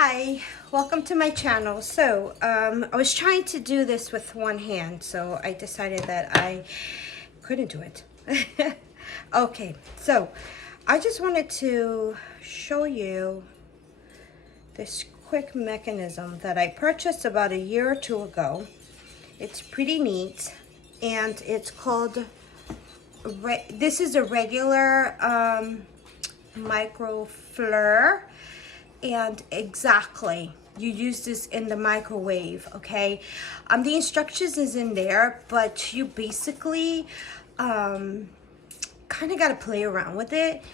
Hi, welcome to my channel. So I was trying to do this with one hand, so I decided that I couldn't do it. Okay, so I just wanted to show you this quick mechanism that I purchased about a year or two ago. It's pretty neat, and it's called, this is a regular Microfleur. And exactly, you use this in the microwave, okay? The instructions is in there, but you basically kind of got to play around with it.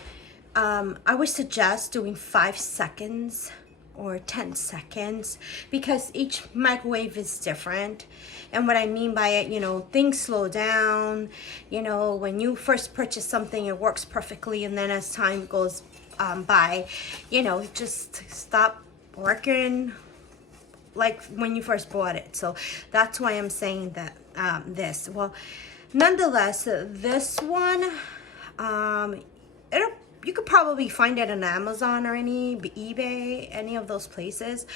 I would suggest doing 5 seconds or 10 seconds because each microwave is different. And what I mean by it, things slow down. When you first purchase something, it works perfectly, and then as time goes by, just stop working like when you first bought it. So that's why I'm saying that this. Well, nonetheless, this one, you could probably find it on Amazon or eBay, any of those places.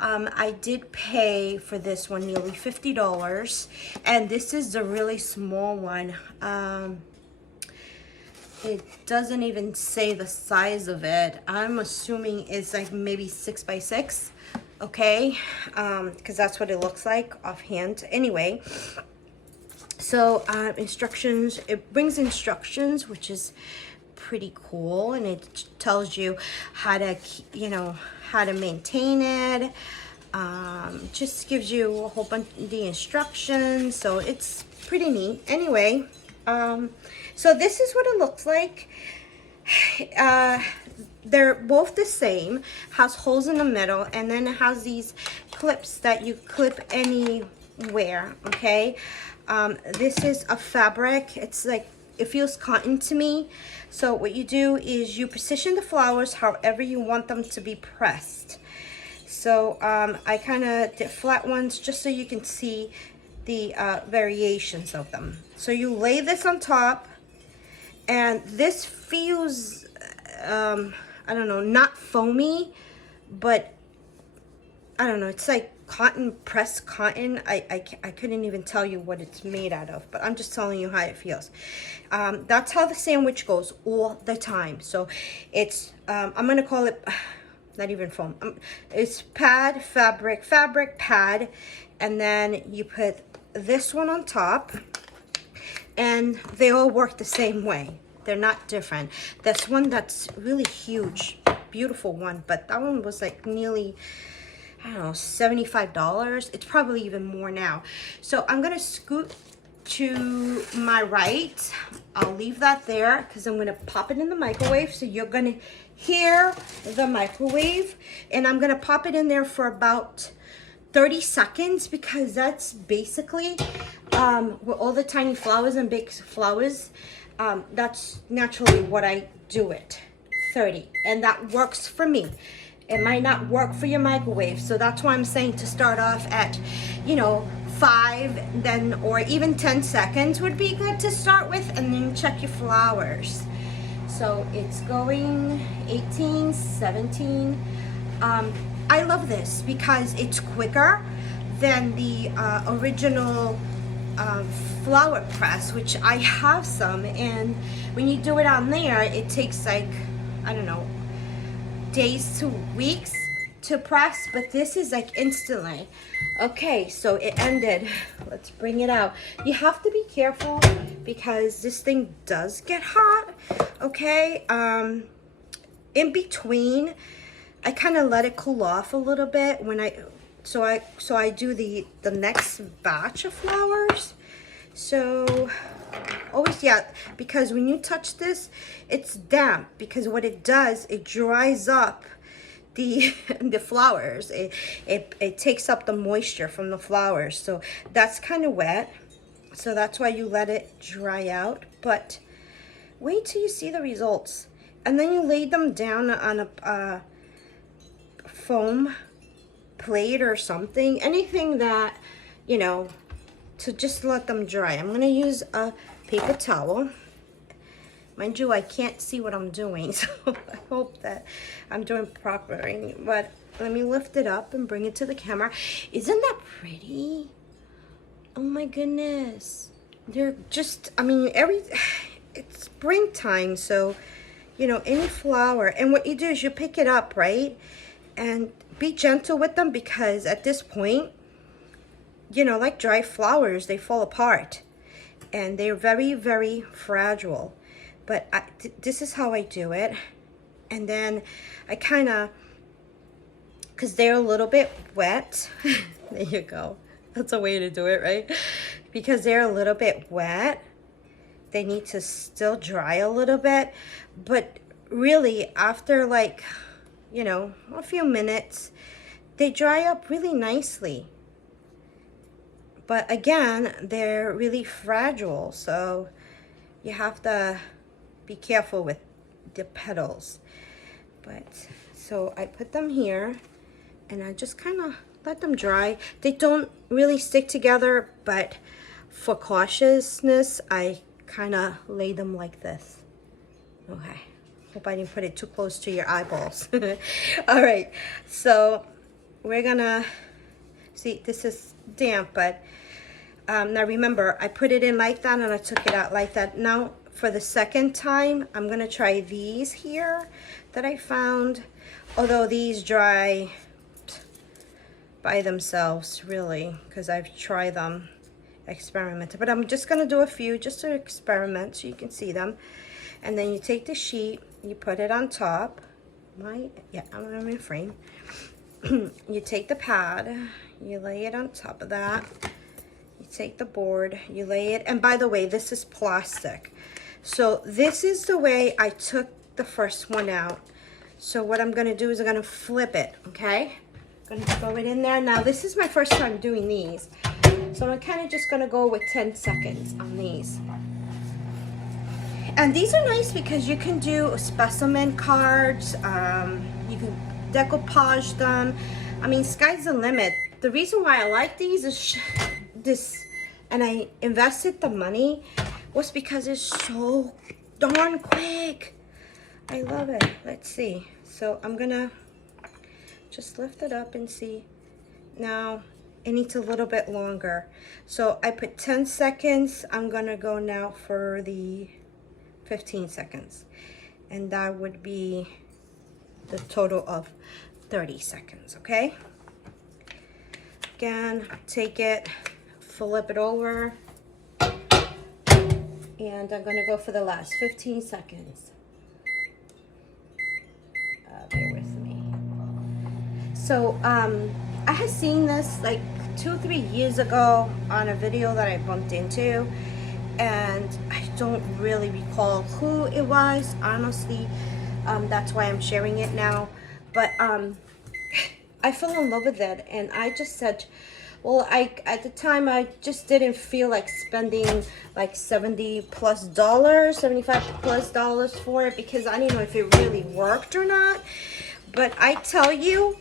I did pay for this one nearly $50, and this is the really small one. It doesn't even say the size of it. I'm assuming it's like maybe 6 by 6, okay? Because that's what it looks like offhand. Anyway, so instructions, it brings instructions, which is pretty cool, and it tells you how to, how to maintain it. Just gives you a whole bunch of the instructions, so it's pretty neat. Anyway, so this is what it looks like. They're both the same, has holes in the middle, and then it has these clips that you clip anywhere, okay? This is a fabric. It's like, it feels cotton to me. So what you do is you position the flowers however you want them to be pressed. So I kind of did flat ones just so you can see the variations of them. So you lay this on top, and this feels, I don't know, not foamy, but I don't know, it's like cotton, pressed cotton. I couldn't even tell you what it's made out of, but I'm just telling you how it feels. That's how the sandwich goes all the time. So it's, I'm gonna call it, not even foam, it's pad, fabric, pad, and then you put this one on top, and they all work the same way. They're not different. This one that's really huge, beautiful one, but that one was like nearly, I don't know, $75. It's probably even more now. So I'm gonna scoot to my right. I'll leave that there because I'm gonna pop it in the microwave. So you're gonna hear the microwave, and I'm gonna pop it in there for about 30 seconds because that's basically with all the tiny flowers and big flowers, that's naturally what I do it, 30, and that works for me. It might not work for your microwave, so that's why I'm saying to start off at 5, then, or even 10 seconds would be good to start with, and then check your flowers. So it's going 18, 17. I love this because it's quicker than the original flower press, which I have some, and when you do it on there, it takes like, I don't know, days to weeks to press, but this is like instantly. Okay, so it ended. Let's bring it out. You have to be careful because this thing does get hot, okay? In between, I kind of let it cool off a little bit when I do the next batch of flowers. So always, yeah, because when you touch this, it's damp, because what it does, it dries up the flowers. It takes up the moisture from the flowers, so that's kind of wet. So that's why you let it dry out, but wait till you see the results. And then you lay them down on a foam plate or something, anything that, to just let them dry. I'm going to use a paper towel, Mind you, I can't see what I'm doing, so I hope that I'm doing properly. But let me lift it up and bring it to the camera. Isn't that pretty? Oh my goodness. They're just, I mean, it's springtime, so, you know, any flower. And what you do is you pick it up, right? And be gentle with them, because at this point, you know, like dry flowers, they fall apart. And they're very, very fragile. But this is how I do it. And then I kind of, because they're a little bit wet. There you go. That's a way to do it, right? Because they're a little bit wet, they need to still dry a little bit. But really, after like, you know, a few minutes, they dry up really nicely. But again, they're really fragile, so you have to be careful with the petals. But so I put them here, and I just kind of let them dry. They don't really stick together, but for cautiousness, I kind of lay them like this. Okay, hope I didn't put it too close to your eyeballs. All right, so we're gonna see, this is damp, but now remember, I put it in like that and I took it out like that. Now for the second time, I'm gonna try these here that I found, although these dry by themselves, really, because I've tried them, experimented. But I'm just gonna do a few just to experiment so you can see them. And then you take the sheet, you put it on top. Yeah, I'm in frame. You take the pad, you lay it on top of that. You take the board, you lay it, and by the way, this is plastic. So this is the way I took the first one out. So what I'm gonna do is I'm gonna flip it, okay? I'm gonna throw it in there. Now this is my first time doing these. So I'm kind of just gonna go with 10 seconds on these. And these are nice because you can do specimen cards, you can decoupage them. I mean, sky's the limit. The reason why I like these is and I invested the money, was because it's so darn quick. I love it. Let's see. So I'm gonna just lift it up and see. Now it needs a little bit longer. So I put 10 seconds. I'm gonna go now for the 15 seconds. And that would be the total of 30 seconds, okay? Again, take it, flip it over, and I'm gonna go for the last 15 seconds. Bear with me. So, I had seen this like 2 or 3 years ago on a video that I bumped into, and I don't really recall who it was, honestly. That's why I'm sharing it now. But I fell in love with it, and I just said, well, at the time I just didn't feel like spending like $70+ $75+ for it, because I didn't know if it really worked or not. But I tell you,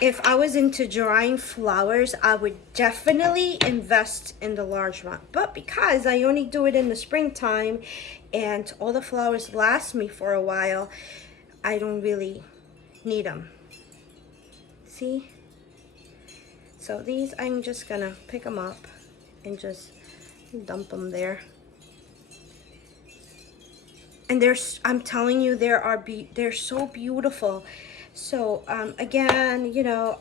if I was into drying flowers, I would definitely invest in the large one. But because I only do it in the springtime and all the flowers last me for a while, I don't really need them. See? So these, I'm just gonna pick them up and just dump them there. And I'm telling you, they're so beautiful. So again, you know,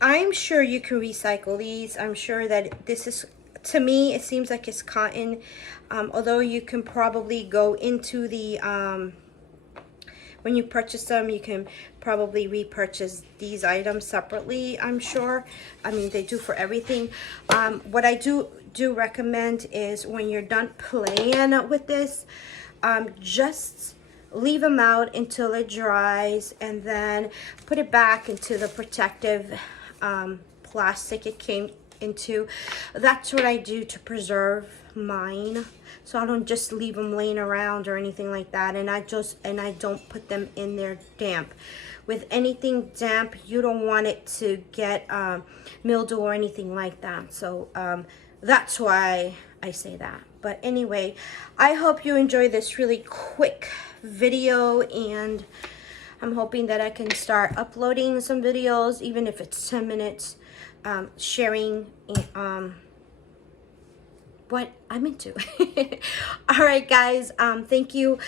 I'm sure you can recycle these. I'm sure that this is, to me, it seems like it's cotton. Although you can probably go into the, when you purchase them, you can probably repurchase these items separately, I'm sure. I mean, they do for everything. What I do recommend is when you're done playing with this, just leave them out until it dries, and then put it back into the protective plastic it came into. That's what I do to preserve mine, so I don't just leave them laying around or anything like that. And I don't put them in there damp. With anything damp, you don't want it to get mildew or anything like that. So That's why I say that. But anyway, I hope you enjoy this really quick video, and I'm hoping that I can start uploading some videos, even if it's 10 minutes, sharing what I'm into. All right, guys, thank you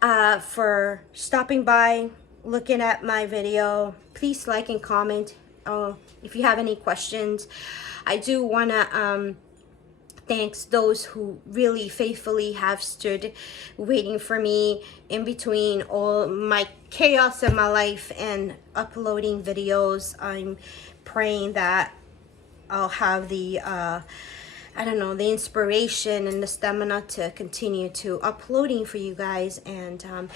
for stopping by, looking at my video. Please like and comment if you have any questions. I do want to thanks those who really faithfully have stood waiting for me in between all my chaos in my life and uploading videos. I'm praying that I'll have the I don't know, the inspiration and the stamina to continue to uploading for you guys. And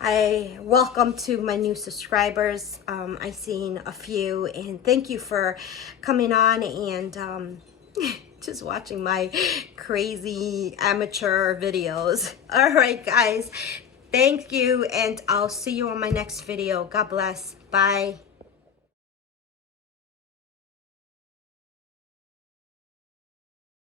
I welcome to my new subscribers. I've seen a few, and thank you for coming on and just watching my crazy amateur videos. All right, guys, thank you, and I'll see you on my next video. God bless. Bye.